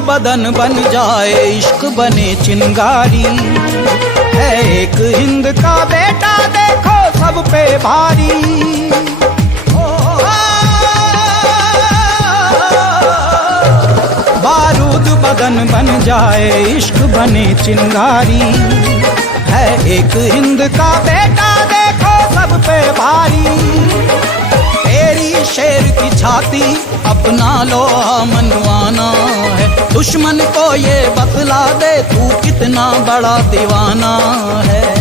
बदन बन जाए, इश्क बने चिंगारी। है एक हिंद का बेटा देखो सब पे भारी। बारूद बदन बन जाए, इश्क बने चिंगारी। है एक हिंद का बेटा देखो सब पे भारी। तेरी शेर की छाती अपना लोहा मनवाना है, दुश्मन को ये बतला दे तू कितना बड़ा दीवाना है।